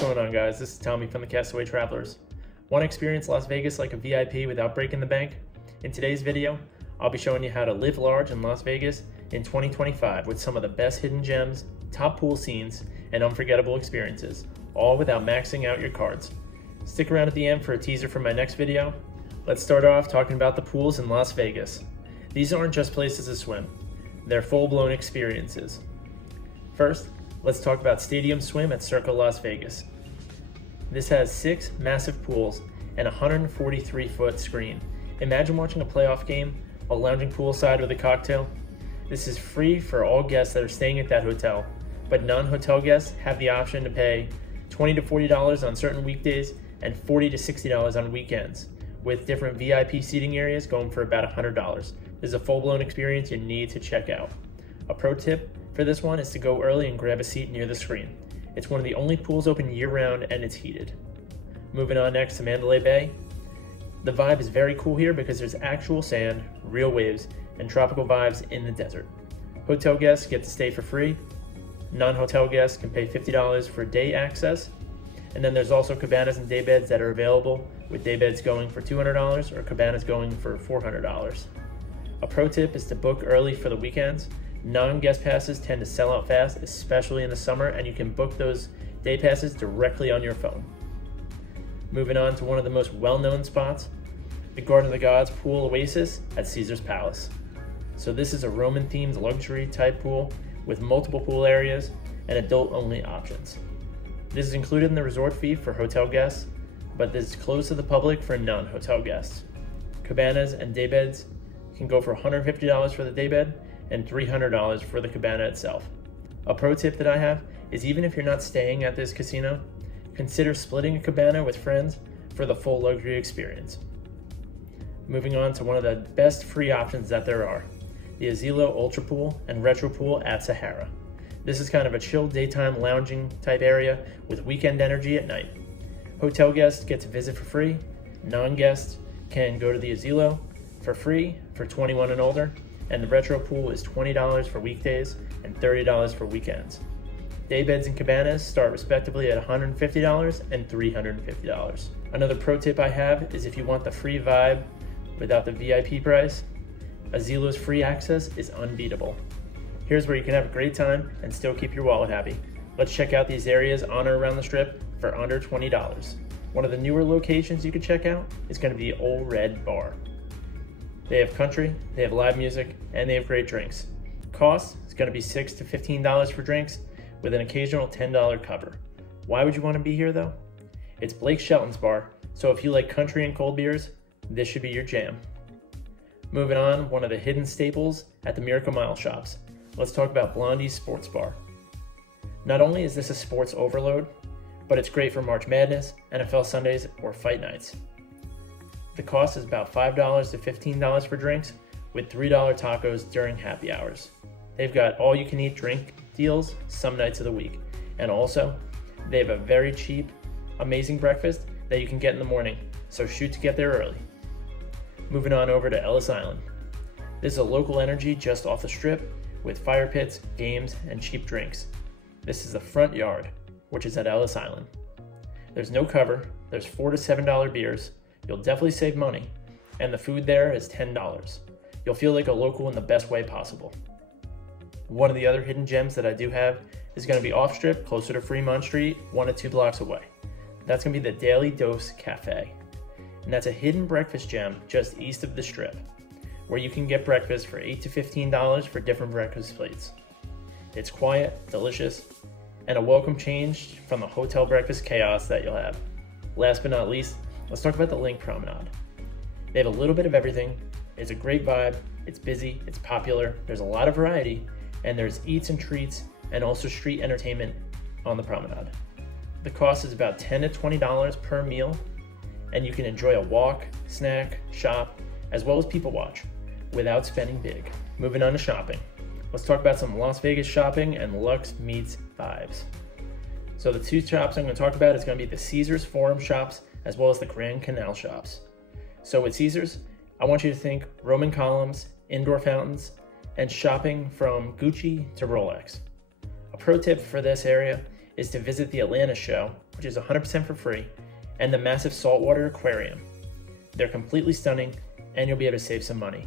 going on, guys? This is Tommy from the Castaway Travelers. Want to experience Las Vegas like a VIP without breaking the bank? In today's video, I'll be showing you how to live large in Las Vegas in 2025 with some of the best hidden gems, top pool scenes, and unforgettable experiences, all without maxing out your cards. Stick around at the end for a teaser for my next video. Let's start off talking about the pools in Las Vegas. These aren't just places to swim, they're full-blown experiences. First, let's talk about Stadium Swim at Circle Las Vegas. This has 6 massive pools and a 143-foot screen. Imagine watching a playoff game while lounging poolside with a cocktail. This is free for all guests that are staying at that hotel, but non-hotel guests have the option to pay $20 to $40 on certain weekdays and $40 to $60 on weekends, with different VIP seating areas going for about $100. This is a full-blown experience you need to check out. A pro tip for this one is to go early and grab a seat near the screen. It's one of the only pools open year-round and it's heated. Moving on next to Mandalay Bay. The vibe is very cool here because there's actual sand, real waves, and tropical vibes in the desert. Hotel guests get to stay for free. Non-hotel guests can pay $50 for day access. And then there's also cabanas and day beds that are available, with day beds going for $200 or cabanas going for $400. A pro tip is to book early for the weekends. Non-guest passes tend to sell out fast, especially in the summer, and you can book those day passes directly on your phone. Moving on to one of the most well-known spots, the Garden of the Gods pool Oasis at Caesar's Palace. So this is a Roman-themed luxury type pool with multiple pool areas and adult-only options. This is included in the resort fee for hotel guests, but this is closed to the public for non-hotel guests. Cabanas and day beds can go for $150 for the day bed and $300 for the cabana itself. A pro tip that I have is, even if you're not staying at this casino, consider splitting a cabana with friends for the full luxury experience. Moving on to one of the best free options that there are, the Asilo Ultra Pool and Retro Pool at Sahara. This is kind of a chill daytime lounging type area with weekend energy at night. Hotel guests get to visit for free. Non-guests can go to the Asilo for free for 21 and older, and the Retro Pool is $20 for weekdays and $30 for weekends. Day beds and cabanas start respectively at $150 and $350. Another pro tip I have is, if you want the free vibe without the VIP price, Asilo's free access is unbeatable. Here's where you can have a great time and still keep your wallet happy. Let's check out these areas on or around the Strip for under $20. One of the newer locations you can check out is going to be Old Red Bar. They have country, they have live music, and they have great drinks. Cost is going to be $6 to $15 for drinks, with an occasional $10 cover. Why would you want to be here though? It's Blake Shelton's bar, so if you like country and cold beers, this should be your jam. Moving on, one of the hidden staples at the Miracle Mile shops. Let's talk about Blondie's Sports Bar. Not only is this a sports overload, but it's great for March Madness, NFL Sundays, or fight nights. The cost is about $5 to $15 for drinks, with $3 tacos during happy hours. They've got all-you-can-eat drink deals some nights of the week, and also, they have a very cheap, amazing breakfast that you can get in the morning, so shoot to get there early. Moving on over to Ellis Island. This is a local energy just off the Strip, with fire pits, games, and cheap drinks. This is the front yard, which is at Ellis Island. There's no cover, there's $4 to $7 beers. You'll definitely save money, and the food there is $10. You'll feel like a local in the best way possible. One of the other hidden gems that I do have is going to be off-strip, closer to Fremont Street, 1 to 2 blocks away. That's going to be the Daily Dose Cafe, and that's a hidden breakfast gem just east of the Strip, where you can get breakfast for $8 to $15 for different breakfast plates. It's quiet, delicious, and a welcome change from the hotel breakfast chaos that you'll have. Last but not least, let's talk about the Link Promenade. They have a little bit of everything. It's a great vibe, it's busy, it's popular, there's a lot of variety, and there's eats and treats and also street entertainment on the promenade. The cost is about $10 to $20 per meal, and you can enjoy a walk, snack, shop, as well as people watch without spending big. Moving on to shopping. Let's talk about some Las Vegas shopping and Lux meets vibes. So the 2 shops I'm going to talk about is going to be the Caesars Forum shops as well as the Grand Canal shops. So with Caesars, I want you to think Roman columns, indoor fountains, and shopping from Gucci to Rolex. A pro tip for this area is to visit the Atlanta show, which is 100% for free, and the massive saltwater aquarium. They're completely stunning, and you'll be able to save some money.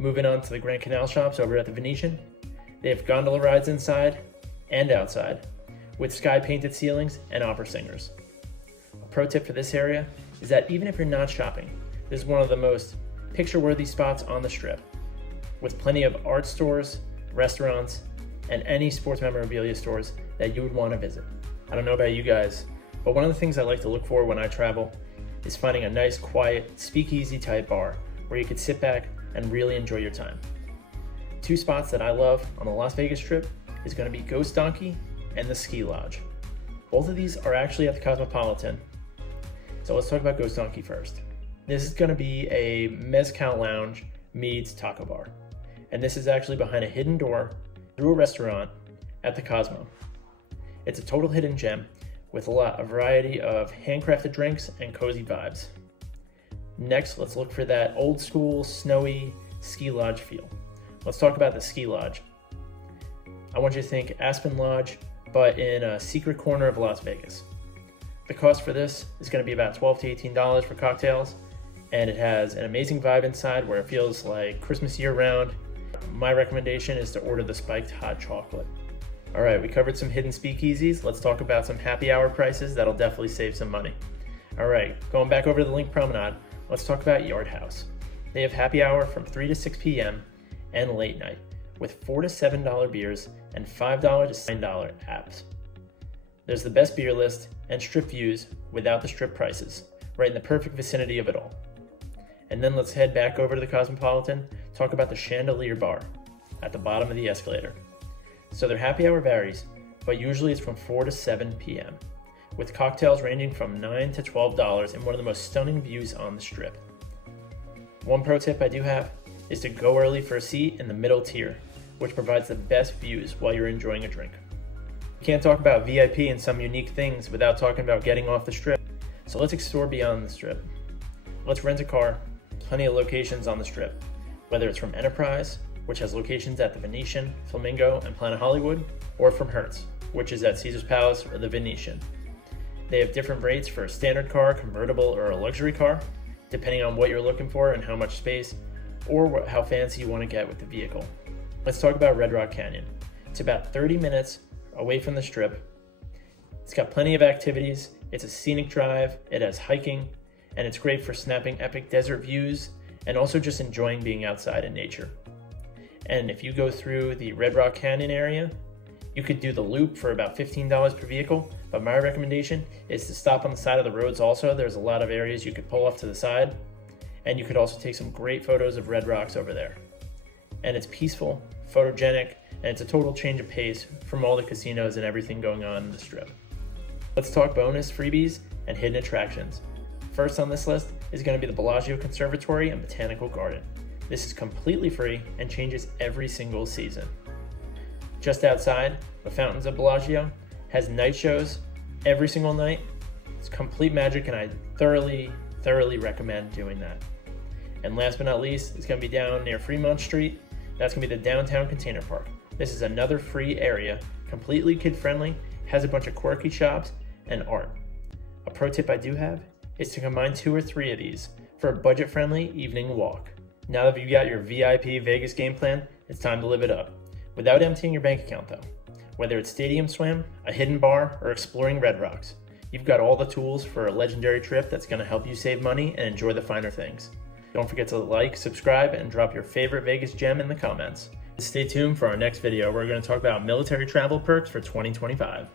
Moving on to the Grand Canal shops over at the Venetian, they have gondola rides inside and outside, with sky-painted ceilings and opera singers. A pro tip for this area is that even if you're not shopping, this is one of the most picture-worthy spots on the Strip, with plenty of art stores, restaurants, and any sports memorabilia stores that you would want to visit. I don't know about you guys, but one of the things I like to look for when I travel is finding a nice, quiet, speakeasy type bar where you could sit back and really enjoy your time. Two spots that I love on the Las Vegas Strip is going to be Ghost Donkey and the Ski Lodge. Both of these are actually at the Cosmopolitan. So let's talk about Ghost Donkey first. This is going to be a mezcal lounge meets taco bar. And this is actually behind a hidden door through a restaurant at the Cosmo. It's a total hidden gem with a variety of handcrafted drinks and cozy vibes. Next, let's look for that old school, snowy ski lodge feel. Let's talk about the Ski Lodge. I want you to think Aspen Lodge, but in a secret corner of Las Vegas. The cost for this is going to be about $12 to $18 for cocktails, and it has an amazing vibe inside where it feels like Christmas year-round. My recommendation is to order the spiked hot chocolate. All right, we covered some hidden speakeasies. Let's talk about some happy hour prices that'll definitely save some money. All right, going back over to the Link Promenade, let's talk about Yard House. They have happy hour from 3 to 6 p.m. and late night with $4 to $7 beers and $5 to $9 apps. There's the best beer list and strip views without the strip prices, right in the perfect vicinity of it all. And then let's head back over to the Cosmopolitan, talk about the Chandelier Bar at the bottom of the escalator. So their happy hour varies, but usually it's from 4 to 7 p.m., with cocktails ranging from $9 to $12 and one of the most stunning views on the Strip. One pro tip I do have is to go early for a seat in the middle tier, which provides the best views while you're enjoying a drink. You can't talk about VIP and some unique things without talking about getting off the Strip, so let's explore beyond the Strip. Let's rent a car, plenty of locations on the Strip, whether it's from Enterprise, which has locations at the Venetian, Flamingo, and Planet Hollywood, or from Hertz, which is at Caesar's Palace or the Venetian. They have different rates for a standard car, convertible, or a luxury car, depending on what you're looking for and how much space, or how fancy you want to get with the vehicle. Let's talk about Red Rock Canyon. It's about 30 minutes away from the Strip. It's got plenty of activities, it's a scenic drive, it has hiking, and it's great for snapping epic desert views and also just enjoying being outside in nature. And if you go through the Red Rock Canyon area, you could do the loop for about $15 per vehicle, but my recommendation is to stop on the side of the roads also. There's a lot of areas you could pull off to the side, and you could also take some great photos of red rocks over there. And it's peaceful, photogenic, and it's a total change of pace from all the casinos and everything going on in the Strip. Let's talk bonus, freebies, and hidden attractions. First on this list is going to be the Bellagio Conservatory and Botanical Garden. This is completely free and changes every single season. Just outside, the Fountains of Bellagio has night shows every single night. It's complete magic, and I thoroughly recommend doing that. And last but not least, it's going to be down near Fremont Street. That's going to be the Downtown Container Park. This is another free area, completely kid-friendly, has a bunch of quirky shops and art. A pro tip I do have is to combine 2 or 3 of these for a budget-friendly evening walk. Now that you've got your VIP Vegas game plan, it's time to live it up. Without emptying your bank account though. Whether it's stadium swim, a hidden bar, or exploring Red Rocks, you've got all the tools for a legendary trip that's going to help you save money and enjoy the finer things. Don't forget to like, subscribe, and drop your favorite Vegas gem in the comments. Stay tuned for our next video. We're going to talk about military travel perks for 2025.